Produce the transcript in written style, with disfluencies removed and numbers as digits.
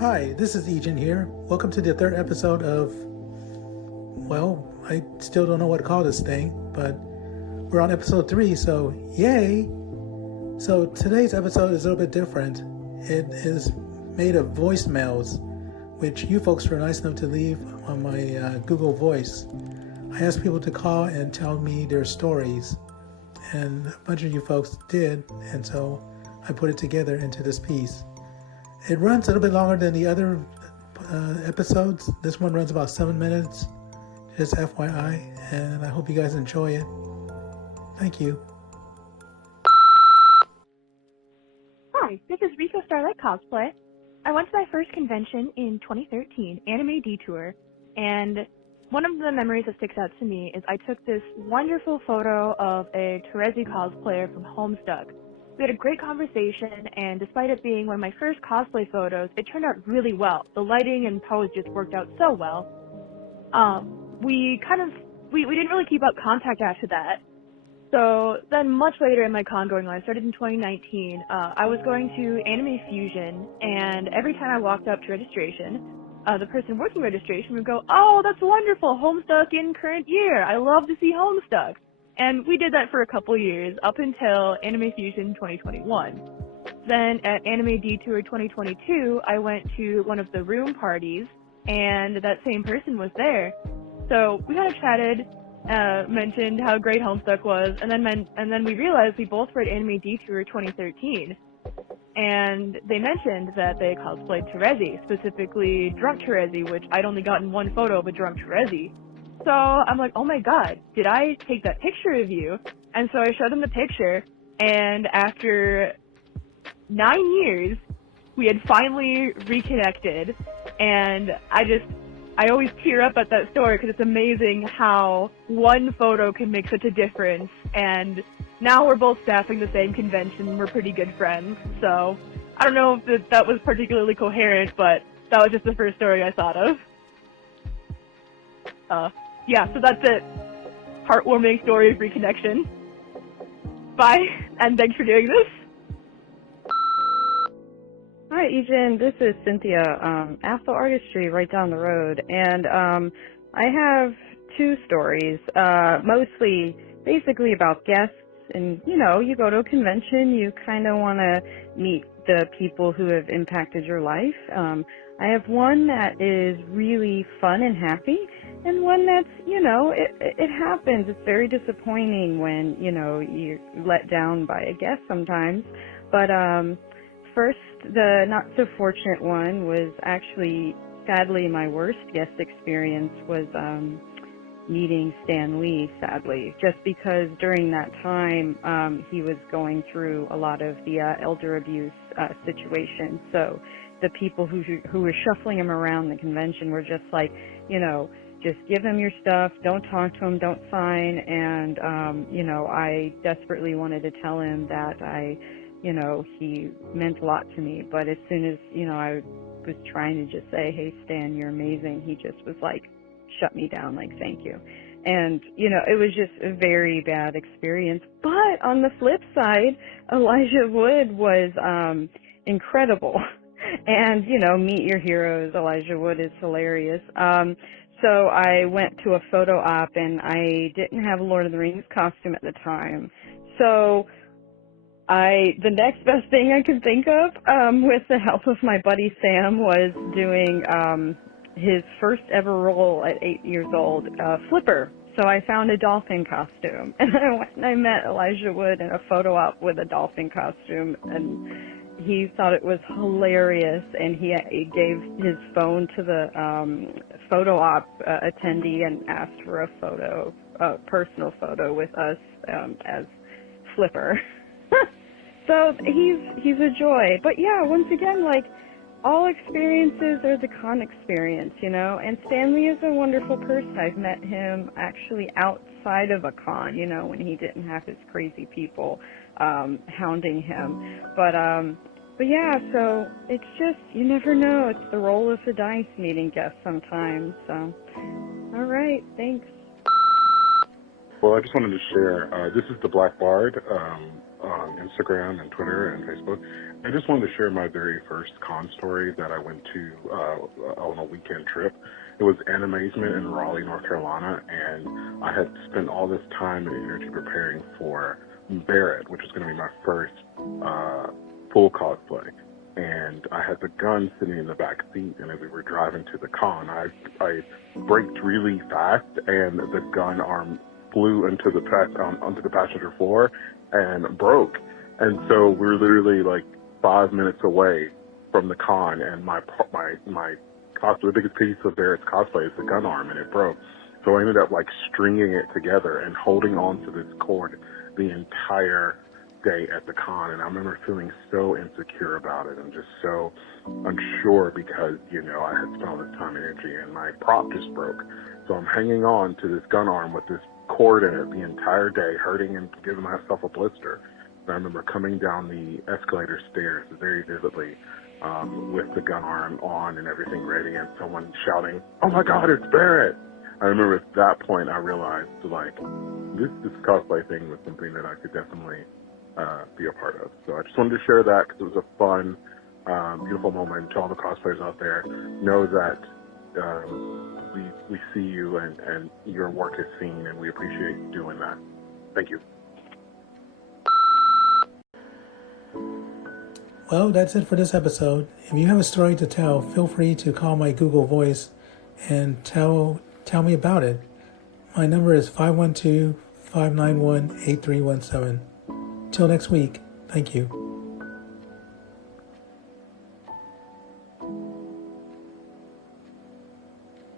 Hi, this is Ejan here. Welcome to the third episode of, well, I still don't know what to call this thing, but we're on episode 3, so yay! So today's episode is a little bit different. It is made of voicemails, which you folks were nice enough to leave on my Google Voice. I asked people to call and tell me their stories, and a bunch of you folks did, and so I put it together into this piece. It runs a little bit longer than the other episodes. This one runs about 7 minutes, just FYI, and I hope you guys enjoy it. Thank you. Hi, this is Rico Starlight Cosplay. I went to my first convention in 2013, Anime Detour, and one of the memories that sticks out to me is I took this wonderful photo of a Terezi cosplayer from Homestuck. We had a great conversation, and despite it being one of my first cosplay photos, it turned out really well. The lighting and pose just worked out so well. We didn't really keep up contact after that. So then much later in my con going on, I started in 2019, I was going to Anime Fusion, and every time I walked up to registration, the person working registration would go, "Oh, that's wonderful, Homestuck in current year. I love to see Homestuck." And we did that for a couple years, up until Anime Fusion 2021. Then at Anime Detour 2022, I went to one of the room parties, and that same person was there. So we kind of chatted, mentioned how great Homestuck was, and then we realized we both were at Anime Detour 2013. And they mentioned that they cosplayed Terezi, specifically Drunk Terezi, which I'd only gotten one photo of a Drunk Terezi. So I'm like, oh my god, did I take that picture of you? And so I showed them the picture, and after 9 years, we had finally reconnected, and I always tear up at that story because it's amazing how one photo can make such a difference, and now we're both staffing the same convention, we're pretty good friends, so I don't know if that was particularly coherent, but that was just the first story I thought of. Yeah, so that's it. Heartwarming story of reconnection. Bye, and thanks for doing this. Hi, Ejan. This is Cynthia, Afro Artistry right down the road. And I have two stories, mostly basically about guests. And, you know, you go to a convention, you kind of want to meet the people who have impacted your life. I have one that is really fun and happy, and one that's, you know, it happens. It's very disappointing when, you know, you're let down by a guest sometimes. But first, the not so fortunate one was actually, sadly, my worst guest experience was meeting Stan Lee, sadly, just because during that time he was going through a lot of the elder abuse situation. So the people who were shuffling him around the convention were just like, you know, just give him your stuff, don't talk to him, don't sign. And, you know, I desperately wanted to tell him that you know, he meant a lot to me. But as soon as, you know, I was trying to just say, hey, Stan, you're amazing, he just was like, shut me down, like, thank you. And, you know, it was just a very bad experience. But on the flip side, Elijah Wood was incredible. And, you know, meet your heroes. Elijah Wood is hilarious. So I went to a photo op, and I didn't have a Lord of the Rings costume at the time. So the next best thing I could think of, with the help of my buddy Sam, was doing his first ever role at 8 years old, Flipper. So I found a dolphin costume, and I went and I met Elijah Wood in a photo op with a dolphin costume, and he thought it was hilarious, and he gave his phone to the photo op attendee and asked for a personal photo with us as Flipper. So he's a joy. But yeah, once again, like, all experiences are the con experience, you know, and Stanley is a wonderful person. I've met him actually outside of a con, you know, when he didn't have his crazy people hounding him. But yeah, so it's just, you never know. It's the roll of the dice meeting guests sometimes. So, all right, thanks. Well, I just wanted to share, this is the Black Bard. on Instagram and Twitter and Facebook. I just wanted to share my very first con story that I went to on a weekend trip. It was Animazement in Raleigh, North Carolina, and I had spent all this time and energy preparing for Barrett, which was going to be my first full cosplay. And I had the gun sitting in the back seat, and as we were driving to the con, I braked really fast, and the gun arm flew into onto the passenger floor and broke. And so we were literally like 5 minutes away from the con, and my cosplay, the biggest piece of Barrett's cosplay is the gun arm, and it broke. So I ended up like stringing it together and holding on to this cord the entire day at the con, and I remember feeling so insecure about it and just so unsure because, I had spent all this time and energy and my prop just broke. So I'm hanging on to this gun arm with this cord in it the entire day, hurting and giving myself a blister. And I remember coming down the escalator stairs very vividly with the gun arm on and everything ready, and someone shouting, "Oh my God, it's Barrett!" I remember at that point I realized, like, this cosplay thing was something that I could definitely be a part of. So I just wanted to share that because it was a fun, beautiful moment. To all the cosplayers out there, know that we see you and your work is seen, and we appreciate you doing that. Thank you. Well, that's it for this episode. If you have a story to tell, feel free to call my Google Voice and tell me about it. My number is 512-591-8317. Till next week, thank you.